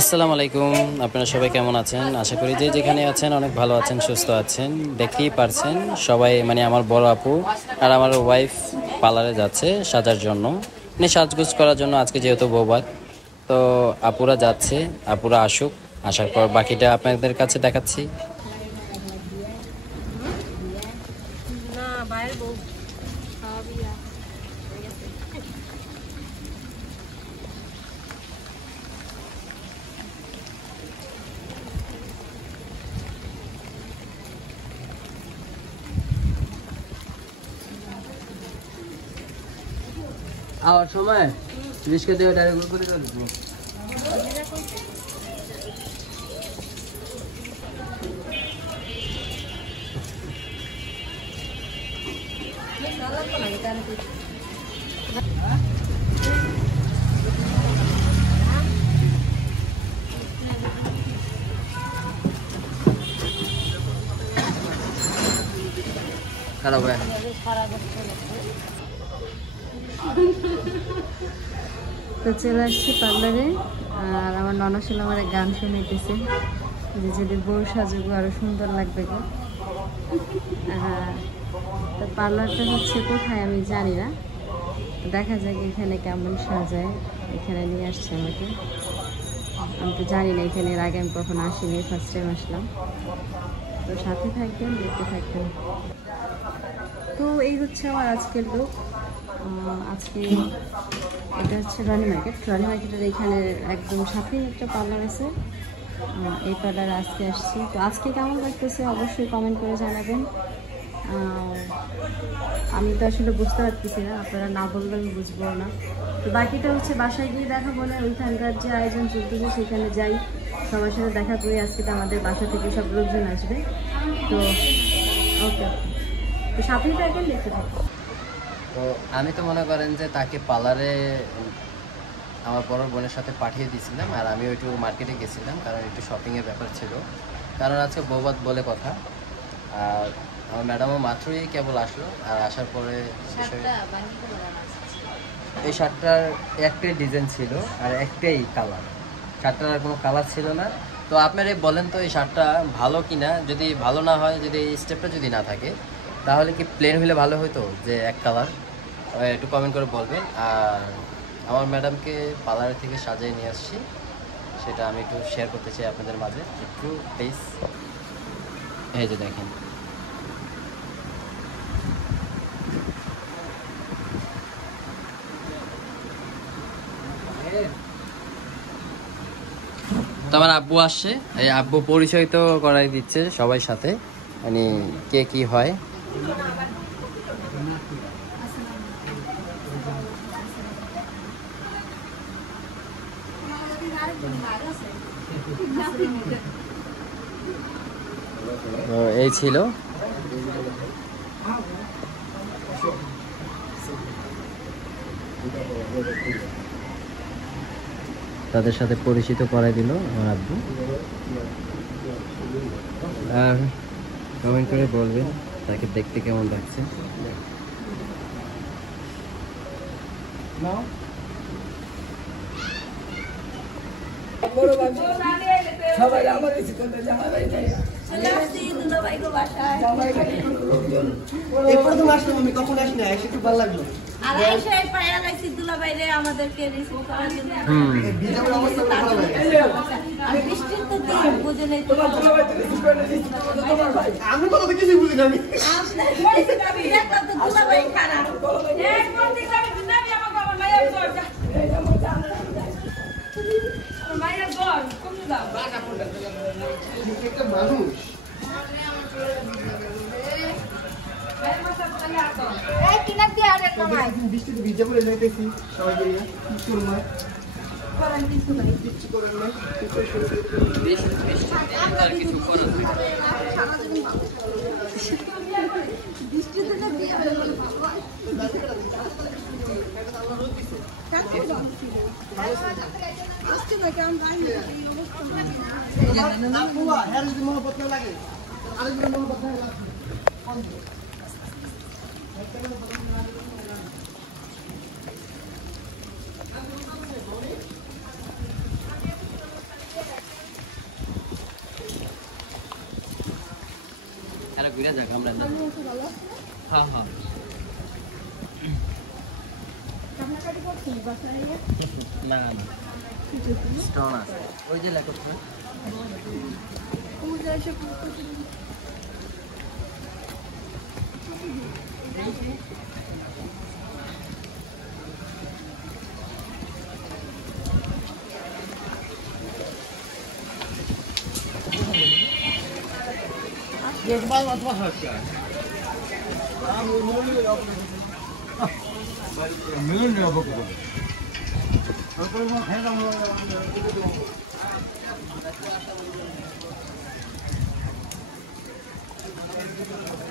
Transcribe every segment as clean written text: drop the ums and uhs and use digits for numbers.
আসসালামু আলাইকুম, আপনারা সবাই কেমন আছেন? আশা করি যে যেখানে আছেন অনেক ভালো আছেন, সুস্থ আছেন। দেখতেই পারছেন সবাই, মানে আমার বড় আপু আর আমার ওয়াইফ পার্লারে যাচ্ছে সাজার জন্য, মানে সাজগোজ করার জন্য। আজকে যেহেতু বৌভাত, তো আপুরা যাচ্ছে। আপুরা আসুক, আসার পর বাকিটা আপনাদের কাছে দেখাচ্ছি। আওয়ার সময় রিস্কে দিয়ে ডাইরেক্ট করে দেবো। খারাপ হয় তো চলে আসছি পার্লারে, আর আমার ননশাল আমার গান শুনাইতেছে যে যদি বউ সাজুগো আরো সুন্দর লাগবে গো। তো পার্লারটা হচ্ছে কোথায় আমি জানি না, দেখা যাক এখানে কেমন সাজায়। এখানে নিয়ে আসছে আমাকে, আমি তো জানি না এখানে এর আগে আমি কখনো আসিনি, ফার্স্ট টাইম আসলাম। তো সাথে থাকবেন, দেখতে থাকবেন। তো এই হচ্ছে আমার আজকের লুক। আজকে এটা হচ্ছে রানী মার্কেটের এখানে একদম সাথেই একটা পার্লার আছে। এই পার্লারে আজকে আসছি। তো আজকে কেমন লাগতেছে অবশ্যই কমেন্ট করে জানাবেন। আমি তো আসলে বুঝতে পারতেছি না, আপনারা না বললে আমি বুঝবো না। তো বাকিটা হচ্ছে বাসায় গিয়ে দেখা বলে, ওইখানকার যে আয়োজন চলতেছে সেখানে যাই, সবার সাথে দেখা করি। আজকে তো আমাদের বাসা থেকে সব লোকজন আসবে। তো ওকে, তো সাথেই থাকেন, দেখতে থাকবো। তো আমি তো মনে করেন যে তাকে পার্লারে আমার বড় বোনের সাথে পাঠিয়ে দিয়েছিলাম, আর আমিও একটু মার্কেটে গেছিলাম, কারণ একটু শপিংয়ের ব্যাপার ছিল, কারণ আজকে বৌভাত বলে কথা। আর আমার ম্যাডামও মাত্রই কেবল আসলো, আর আসার পরে এই শার্টটার একটাই ডিজাইন ছিল আর একটাই কালার, শার্টটার আর কোনো কালার ছিল না। তো আপনারাই বলেন তো এই শার্টটা ভালো কিনা। যদি ভালো না হয়, যদি এই স্টেপটা যদি না থাকে, তাহলে কি প্লেন হলে ভালো হতো যে এক কালার, একটু কমেন্ট করে বলবেন। আর আমার ম্যাডামকে পার্লার থেকে সাজিয়ে নিয়ে আসছি, সেটা আমি একটু শেয়ার করতে চাই আপনাদের মাঝে একটু প্লিজ। এই যে দেখেন, তো আমার আব্বু আসছে, এই আব্বু পরিচয় তো করাই দিচ্ছে সবাই সাথে, মানে কে কি হয়। তো এই ছিল তাদের সাথে পরিচিত করাই দিল আমার আব্বু। আর কমেন্ট করে বলবেন তাকে দেখতে কেমন লাগছে। সবাই আমার কিছু করতে জামা ভাই নাই এরপর তো আসলাম, আমি কখন আসি না, এসে খুব ভালো লাগলো। আমি তো কিছু বুঝি না, মানুষ বৃষ্টিতে ভিজে পড়ে যাইতেছি সবাই কিছু করেন না। মহব্বত না লাগে আরেকজন মহব্বত না লাগে। ঘুরে যাক আমরা। হ্যাঁ হ্যাঁ না না স্টোন আছে ওই যে লেখক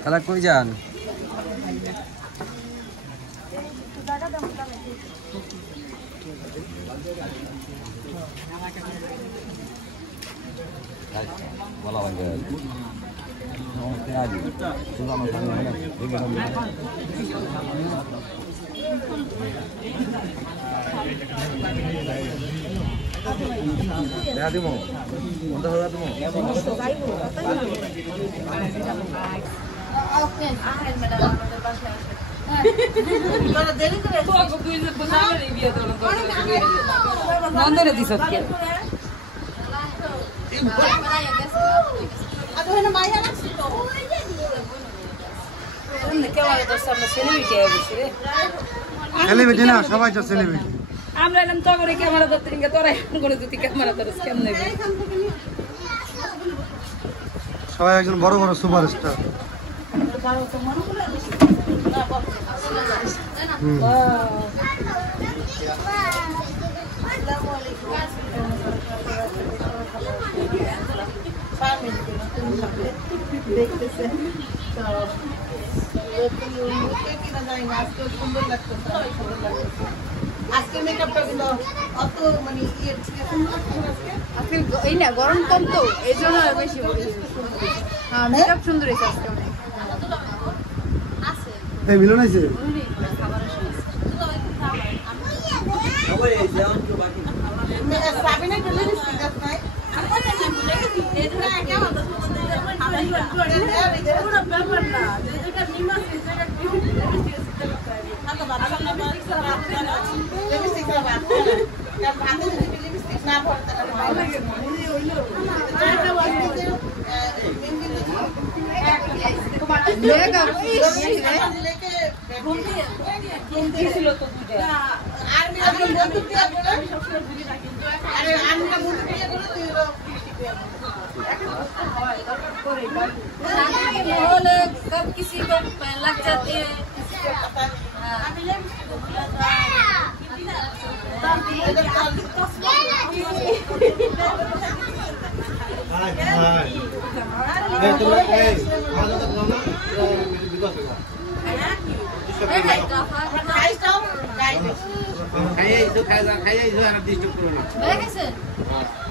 তাহলে কই যান? বলা ভাঙ্গে দিব নন্দরে দিছ কে সেলিব্রিটি না, সবাই তো সেলিব্রিটি। আমরা এলাম তো করে ক্যামেরা ধরতে নিয়ে তোরা এখন করে যদি ক্যামেরা ধরস কেমন নেবে সবাই একজন বড় বড় সুপারস্টার। দেখতেছেন তো কিনা যায় না, আজকে সুন্দর লাগতো, সুন্দর লাগতো। আজকে মেকআপটা কিন্তু অত মানে ইয়ে সুন্দর লাগতো। আজকে এই না গরম কম তো এই জন্য বেশি হ্যাঁ মেকআপ সুন্দর হয়েছে আজকে অনেক এই মিলন আছে সাবিনা গেলে সিগারেট নাই सब किसी को लग जाती है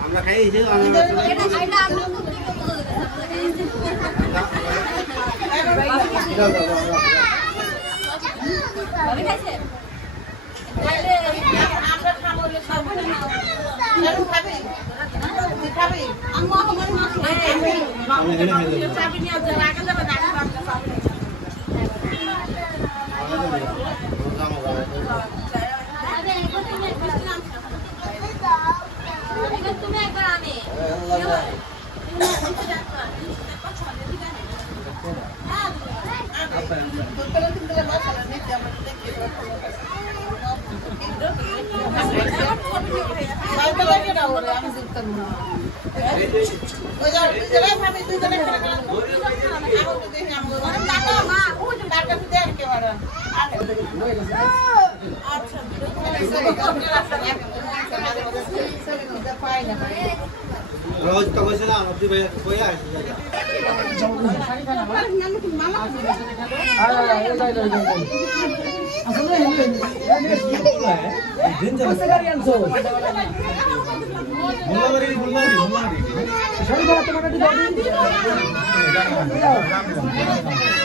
আমরা খাই तुम्हें एक बार आने রোজ তো বসলাম আপনি ভাই কইয়া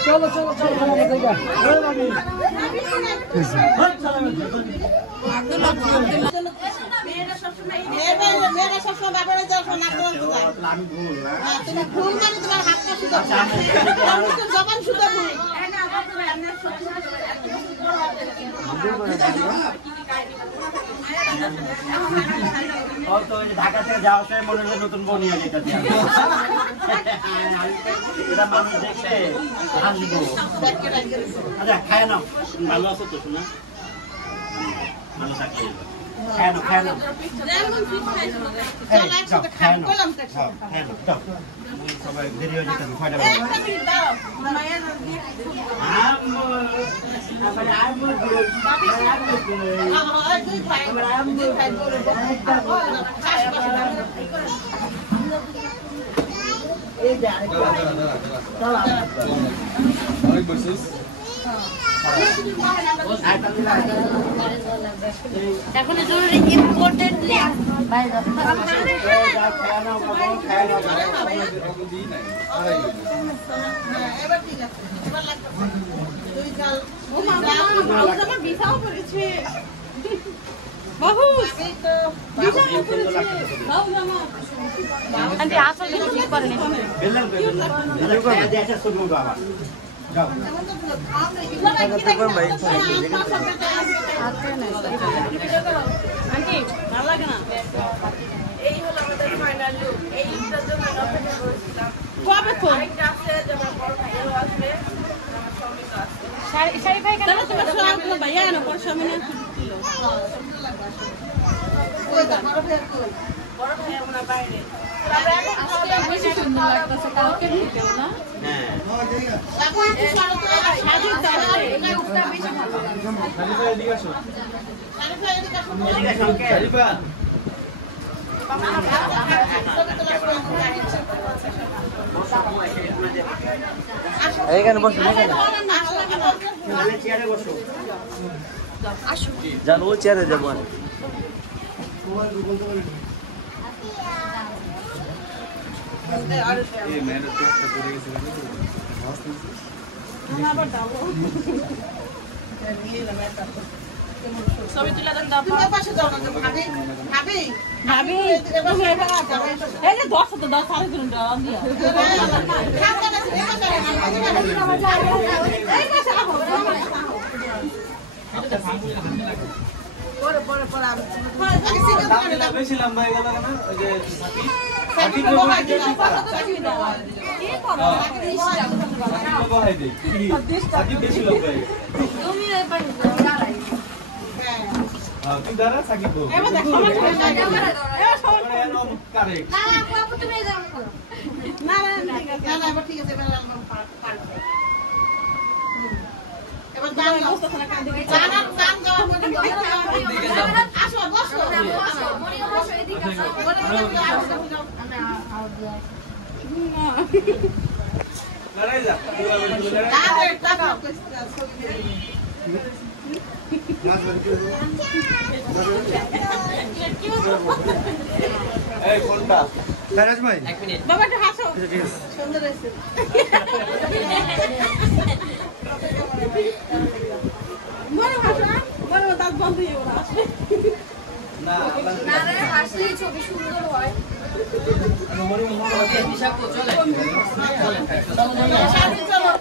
চলো চলো চলো মেয়েরা সবসময় বাপের নাক গলা সোজা। আমি ভুল না হ্যাঁ, তুমি ভুল মানে তোমার হাতটা সোজা ভুল। তোমার জবান সোজা ভুল। ও তো ওই ঢাকা থেকে যাওয়ার সময় মনে হয় নতুন বউ নিয়ে যেতে চাই। এটা মানুষ দেখলে হাসবো। আচ্ছা খায় নাও, ভালো আছো তো শোনা? ভালো থাকলে খায় নাও, খায় নাও। চল একসাথে খাবো, বললাম তো একসাথে খাবো। খায় নাও, দাও। সবাই দেরি হয়ে যেতে হবে, কয়টা বাজে? একটা মিনিট দাও। মায়ের আম্মু, আমার আম্মু good, আমার আম্মু good। দুই ভাই বলে এই যে আরেকটা। এখন জরুরি ইম্পর্টেন্টলি বাইরে এবার ঠিক আছে, এবার লাগবে দুই গাল। ও মা, আমার বিছাও করেছে বাবু। আমি তো বিছাও করেছে। দাও জামা। আন্টি আসল কিছু ঠিক করে নি বেললাম বেললাম এটা শুরু বাবা যাও এমন তো খাও না কি বলা কি দেখো ভাই। আন্টি ভালো লাগে না এই হলো আমাদের ফাইনাল লুক এই লুকটার জন্য আমি অপেক্ষা করেছিলাম কবে তো আরেকটা আসলে যেমন বড় ভাইও আসবে আমার সঙ্গে তো আসবে শাড়ি ভাই কেন তোমার সব ভাইয়া না পর সামনে ওই তো বড় ভাই কই বড় ভাই আমরা বাইরে আমরা এখন খাওয়া দাওয়া বেশি সুন্দর লাগতেছে কালকে থেকেও না হ্যাঁ লাগো একটু সাড়ে সাড়ে দাও এই লুকটা বেশি ভালো লাগে এদিকে আসো সংকে শরীফা এইখানে বসো এইখানে মানে চেয়ারে বসো জান ও চেয়ারে যাবো আমি ছবি তুলে দেন দাও তুমি পাশে যাও না ভাবি ভাবি ভাবি তুমি এবার যাও এই যে 10 তো 10 সাড়ে 3 টাকা দিয়া পরে পরে পরে আমি সিগন্যাল বেশি লম্বা হয়ে গেল না ওই যে সাকিব সাকিব বাবা কি দাও বহাই দেই সাকিব বেশি লম্বা হয়ে গেল তুমি এবার দাঁড়াই হ্যাঁ তুই দাঁড়া সাকিব বল এবার দেখ সমান কারেক্ট না না আপু তুমি যাও না না ঠিক আছে না এবার ঠিক আছে এবার আমরা পারবো এবার গান গাও গান গান গাওয়া মানে আসো বসো মরিও বসো এদিকে আসো লড়াই যা এই কোনটা ফেরাজ ভাই 1 মিনিট বাবা একটু হাসো সুন্দর হয়েছে মনে হাসো না মনে দাঁত বন্ধ হয়ে গেল না না রে হাসলেই ছবি সুন্দর হয় হিসাব তো চলে চলো